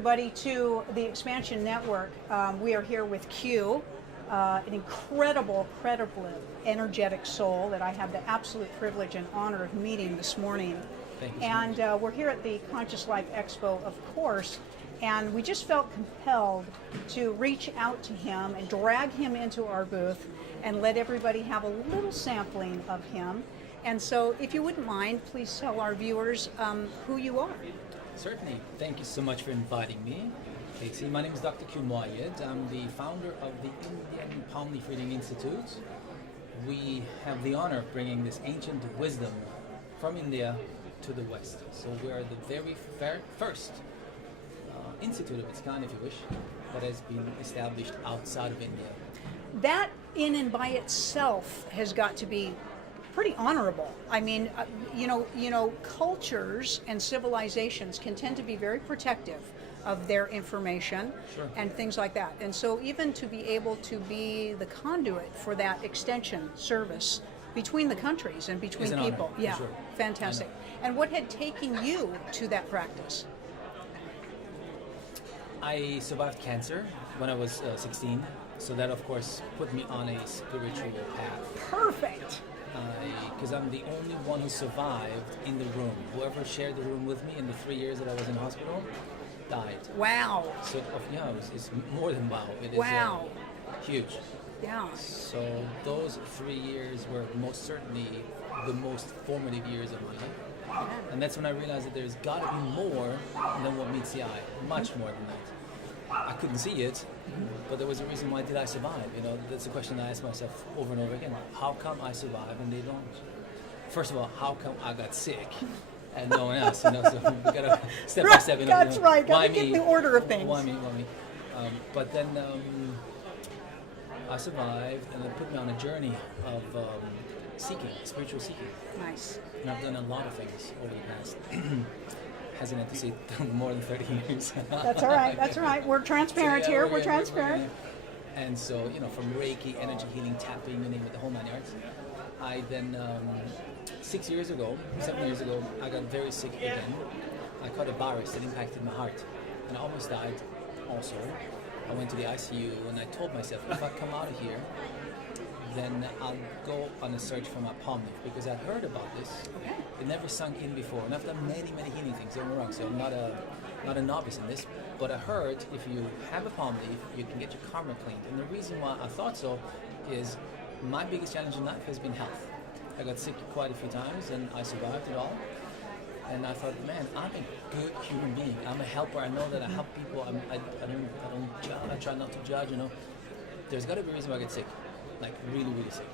everybody to the Xpnsion Network. We are here with Qiu, an incredible, energetic soul that I have the absolute privilege and honor of meeting this morning. Thank you. And we're here at the Conscious Life Expo, of course, and we just felt compelled to reach out to him and drag him into our booth and let everybody have a little sampling of him. And so, if you wouldn't mind, please tell our viewers who you are. Certainly. Thank you so much for inviting me, Casey. My name is Dr. Qiu Moayad. I'm the founder of the Indian Palm Leaf Reading Institute. We have the honor of bringing this ancient wisdom from India to the West. So we're the very first institute of its kind, if you wish, that has been established outside of India. That in and by itself has got to be pretty honorable. I mean, you know, cultures and civilizations can tend to be very protective of their information. Sure. And things like that. And so even to be able to be the conduit for that extension service between the countries and between people. Honor, yeah, sure. Fantastic. And what had taken you to that practice? I survived cancer when I was 16, so that of course put me on a spiritual path. Perfect. Because I'm the only one who survived in the room. Whoever shared the room with me in the 3 years that I was in hospital died. Wow. So yeah, it's more than wow. It is wow. Huge. Yeah. So those 3 years were most certainly the most formative years of my life. Yeah. And that's when I realized that there's got to be more than what meets the eye. Much more than that. I couldn't see it, but there was a reason why did I survive? You know, that's the question I ask myself over and over again. How come I survive and they don't? First of all, how come I got sick and no one else? You know, so we gotta step by step. You know, that's right. Gotta get in the order of things. Why me? But then I survived, and it put me on a journey of seeking, spiritual seeking. Nice. And I've done a lot of things over the past. Hesitant to say more than 30 years. That's all right. That's all right. We're transparent So, yeah, here. We're transparent. And so, you know, from Reiki, energy healing, tapping, you name it, the whole 9 yards. I then, 7 years ago, I got very sick again. I caught a virus that impacted my heart, and I almost died. Also, I went to the ICU, and I told myself, if I come out of here, then I'll go on a search for my palm leaf, because I'd heard about this. Okay. It never sunk in before, and I've done many healing things, don't get me wrong, so I'm not a novice in this, but I heard if you have a palm leaf, you can get your karma cleaned. And the reason why I thought so is my biggest challenge in life has been health. I got sick quite a few times, and I survived it all. And I thought, man, I'm a good human being. I'm a helper. I know that I help people. I don't judge. I try not to judge. You know, there's got to be a reason why I get sick. Like really sick.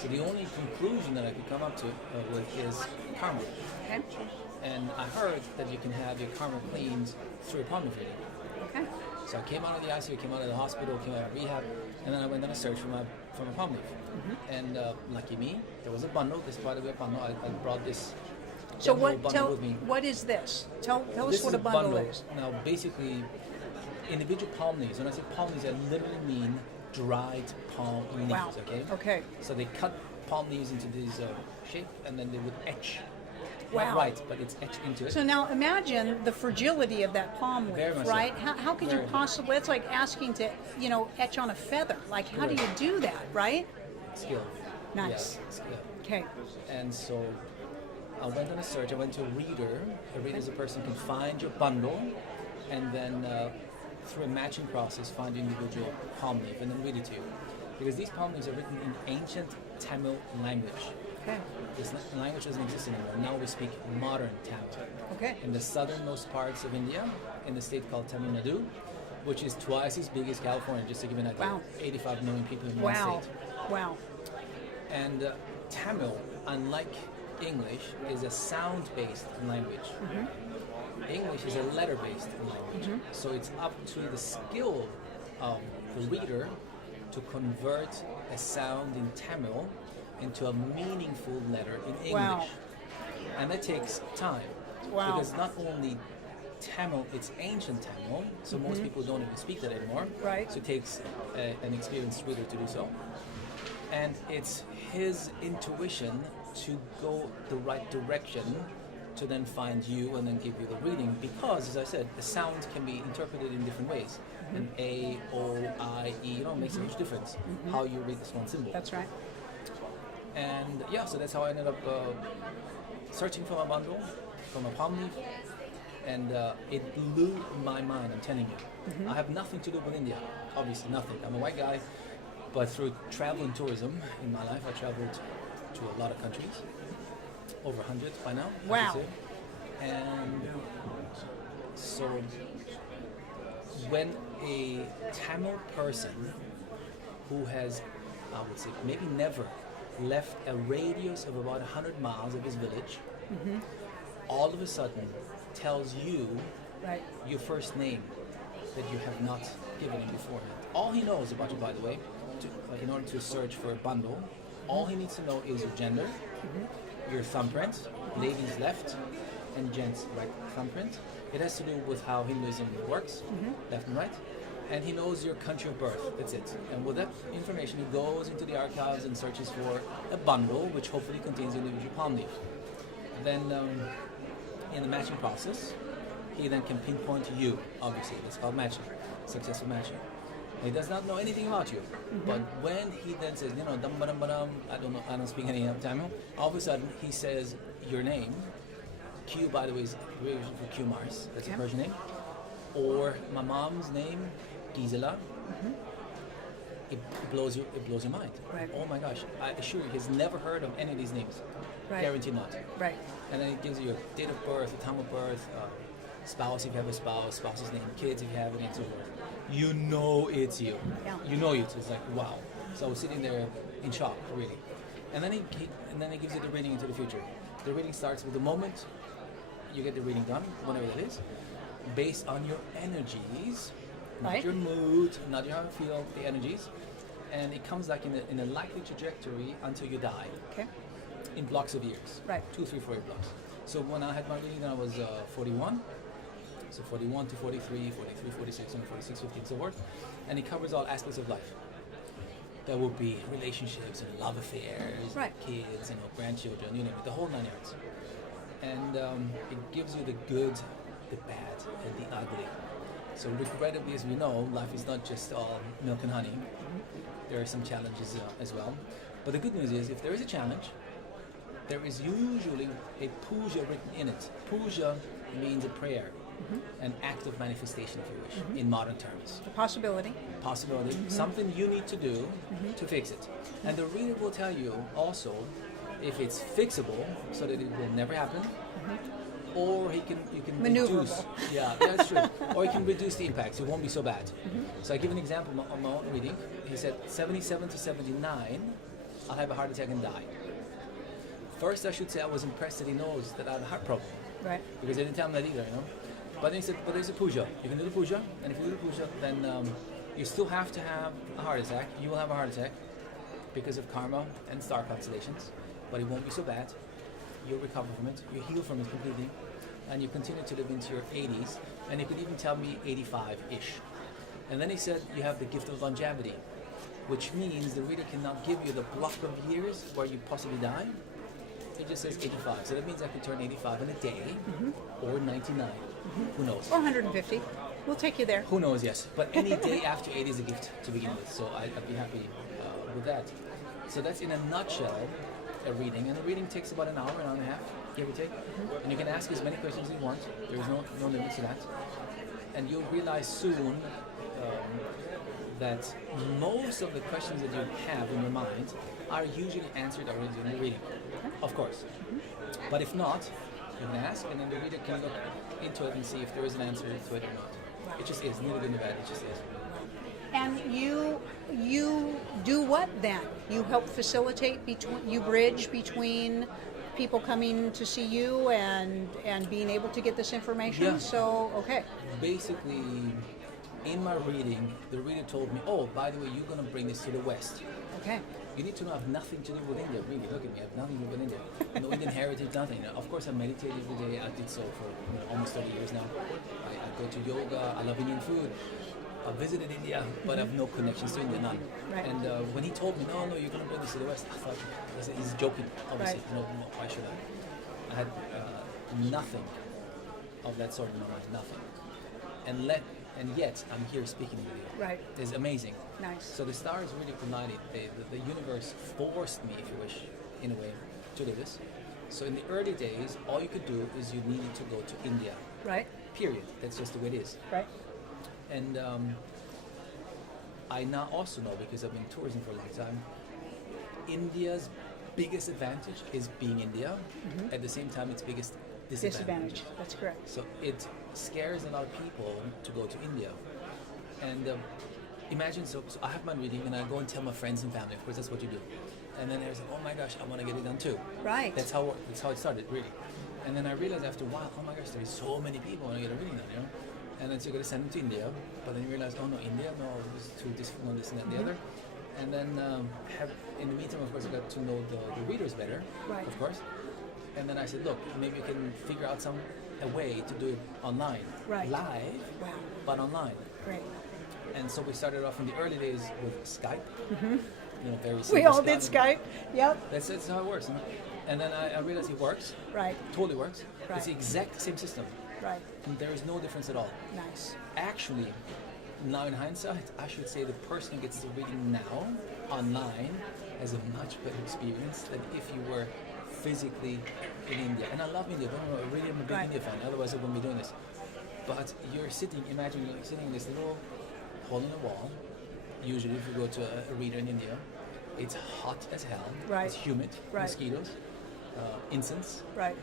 So the only conclusion that I could come up to with is karma. Okay. And I heard that you can have your karma cleaned through a palm leaf reading. Okay. So I came out of the ICU, came out of the hospital, came out of rehab, and then I went on a search for my palm leaf. And lucky me, there was a bundle. This part of the bundle, I brought this. So bundle with me. what is this? Tell This us what is a bundle is. Now, basically, individual palm leaves. When I say palm leaves, I literally mean dried palm leaves. Wow. Okay. Okay. So they cut palm leaves into this shape, and then they would etch. Wow. Not right, but it's etched into it. So now imagine the fragility of that palm Very leaf, much so. right? How could you Very much. possibly? It's like asking to, you know, etch on a feather. Like, how do you Correct. do that, right? Skill. Nice. Yes, skill. Okay. And so I went on a search. I went to a reader. A reader is a person who can find your bundle, and then through a matching process, find your individual palm leaf, and then read it to you. Because these palm leaves are written in ancient Tamil language. Okay. This language doesn't exist anymore. Now we speak modern Tamil. Okay. In the southernmost parts of India, in the state called Tamil Nadu, which is twice as big as California, just to give you an idea. Wow. 85 million people in one Wow. state. Wow. And Tamil, unlike English, is a sound-based language. English is a letter-based language. So it's up to the skill of the reader to convert a sound in Tamil into a meaningful letter in English. Wow. And that takes time. Wow. Because not only Tamil, it's ancient Tamil, so most people don't even speak that anymore. Right. So it takes an experienced reader to do so. And it's his intuition to go the right direction to then find you and then give you the reading, because, as I said, the sound can be interpreted in different ways. And A, O, I, E, makes a huge difference how you read this one symbol. That's right. And yeah, so that's how I ended up searching for my bundle, for my palm leaf, and it blew my mind, I'm telling you. I have nothing to do with India, obviously nothing. I'm a white guy, but through travel and tourism in my life, I traveled to a lot of countries, over 100 by now. Wow. And so when a Tamil person who has, I would say, maybe never left a radius of about 100 miles of his village, all of a sudden tells you Right. your first name that you have not given him beforehand. All he knows about you, by the way, in order to search for a bundle, all he needs to know is your gender, your thumbprint, ladies left and gents right thumbprint. It has to do with how Hinduism works, left and right. And he knows your country of birth, that's it. And with that information, he goes into the archives and searches for a bundle, which hopefully contains the individual palm leaf. Then in the matching process, he then can pinpoint you, obviously. It's called matching, successful matching. He does not know anything about you, but when he then says, dum ba dum ba dum, I don't speak any Tamil. All of a sudden, he says your name. Qiu, by the way, is abbreviation for Qiu Mars. That's a Persian name. Or my mom's name, Gisela. It blows your mind. Right. Oh my gosh! I assure you, he's never heard of any of these names. Right. Guaranteed not. Right. And then it gives you your date of birth, the time of birth, spouse if you have a spouse, spouse's name, kids if you have any, and so forth. You know it's you. Yeah. You know it. It's like wow. So I was sitting there in shock, really. And then he gives you the reading into the future. The reading starts with the moment you get the reading done, whatever that is, based on your energies, not Right. your mood, not your how you feel, the energies, and it comes like in a likely trajectory until you die, Okay. in blocks of years, Right. 2, 3, 4 blocks. So when I had my reading, I was 41. So 41 to 43, 43, 46, and 46, 50, and so forth. And it covers all aspects of life. There will be relationships and love affairs, Right. kids, grandchildren, you name it, the whole 9 yards. And it gives you the good, the bad, and the ugly. So regrettably, as we know, life is not just all milk and honey. There are some challenges as well. But the good news is, if there is a challenge, there is usually a puja written in it. Puja means a prayer, an act of manifestation, if you wish, in modern terms. A possibility. Possibility, something you need to do to fix it. And the reader will tell you also if it's fixable, so that it will never happen, or you can Maneuverable. reduce. Yeah, that's true. Or you can reduce the impacts. It won't be so bad. So I give an example on my own reading. He said 77 to 79, I'll have a heart attack and die. First, I should say I was impressed that he knows that I have a heart problem, Right. because they didn't tell me that either, But then he said, but there's a puja. You can do the puja, and if you do the puja, then you still have to have a heart attack. You will have a heart attack because of karma and star constellations, but it won't be so bad. You'll recover from it. You heal from it completely, and you continue to live into your 80s, and you could even tell me 85-ish. And then he said you have the gift of longevity, which means the reader cannot give you the block of years where you possibly die. It just says 85. So that means I could turn 85 in a day, or 99. Who knows? Or 150. We'll take you there. Who knows, yes. But any day after 80 is a gift to begin with. So I'd be happy with that. So that's in a nutshell a reading. And the reading takes about an hour and a half, give or take. And you can ask as many questions as you want. There is no limit to that. And you'll realize soon that most of the questions that you have in your mind are usually answered already in the reading, of course. But if not, you can ask, and then the reader can look into it and see if there is an answer to it or not. It just is, neither good nor bad, it just is. And you do what then? You help facilitate you bridge between people coming to see you and being able to get this information. Yeah. So okay. Basically, in my reading, the reader told me, oh, by the way, you're going to bring this to the West. Okay. You need to know I have nothing to do with India, really. Look at me, I have nothing to do with India. No Indian heritage, nothing. Of course, I meditate every day. I did so for almost 30 years now. I go to yoga. I love Indian food. I visited India, but I have no connections to India, none. Right. And when he told me, no, you're going to bring this to the West, I thought, he's joking, obviously. Right. No, why should I? I had nothing of that sort in my mind, nothing. And yet I'm here speaking with you. Right. It's amazing. Nice. So the stars really collided. The universe forced me, if you wish, in a way, to do this. So in the early days, all you could do is you needed to go to India. Right. Period. That's just the way it is. Right. And I now also know, because I've been tourism for a long time, India's biggest advantage is being India. At the same time, its biggest disadvantage. That's correct. So it scares a lot of people to go to India. And imagine, so I have my reading and I go and tell my friends and family, of course that's what you do. And then there's, oh my gosh, I want to get it done too. Right. That's how it started, really. And then I realized after a while, oh my gosh, there's so many people want to get a reading done, you know? And then so you got to send them to India, but then you realize, oh no, India, no, it was too difficult, this and that and the other. And then in the meantime, of course, I got to know the readers better, Right. of course. And then I said, look, maybe you can figure out a way to do it online, Right. live, Wow. but online. Great. And so we started off in the early days with Skype. You know, very We simple all did Skype. Yep. That's how it works. You know? And then I realized it works. Right. Totally works. Right. It's the exact same system. Right. And there is no difference at all. Nice. Actually, now in hindsight, I should say the person who gets the reading now online has a much better experience than if you were physically in India. And I love India. Don't know, really am a big Right. India fan. Otherwise, I wouldn't be doing this. But you're sitting. Imagine you're sitting in this little hole in the wall. Usually, if you go to a reader in India, it's hot as hell. Right. It's humid. Right. Mosquitoes. Incense. Right.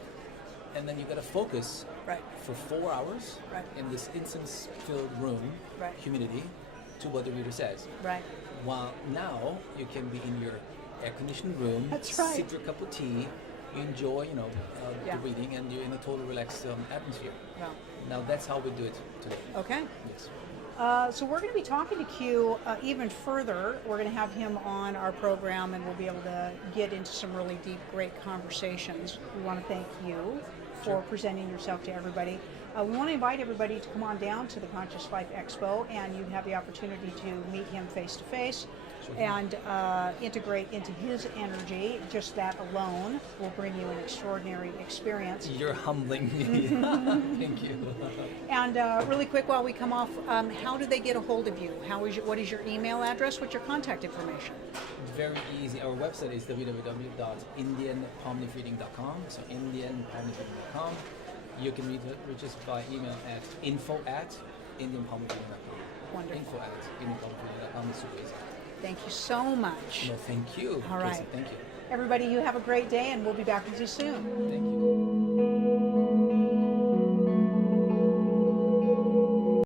And then you got to focus Right. for 4 hours Right. in this incense-filled room, Right. humidity, to what the reader says. Right. While now you can be in your air-conditioned room, That's right. sip your cup of tea, you enjoy, Yeah. the reading, and you're in a total relaxed atmosphere. Wow. Now that's how we do it today. Okay. Yes. So we're going to be talking to Qiu even further. We're going to have him on our program, and we'll be able to get into some really deep, great conversations. We want to thank you for presenting yourself to everybody. We want to invite everybody to come on down to the Conscious Life Expo, and you have the opportunity to meet him face to face and integrate into his energy. Just that alone will bring you an extraordinary experience. You're humbling me. Thank you. And really quick, while we come off, how do they get a hold of you? What is your email address? What's your contact information? Very easy. Our website is www.indianpalmleafreading.com. So indianpalmleafreading.com. You can reach us by email at info@indianpalmleafreading.com. Wonderful. info@indianpalmleafreading.com. It's super easy. Thank you so much. No, thank you. All Tracy, right. thank you. Everybody, you have a great day, and we'll be back with you soon. Thank you.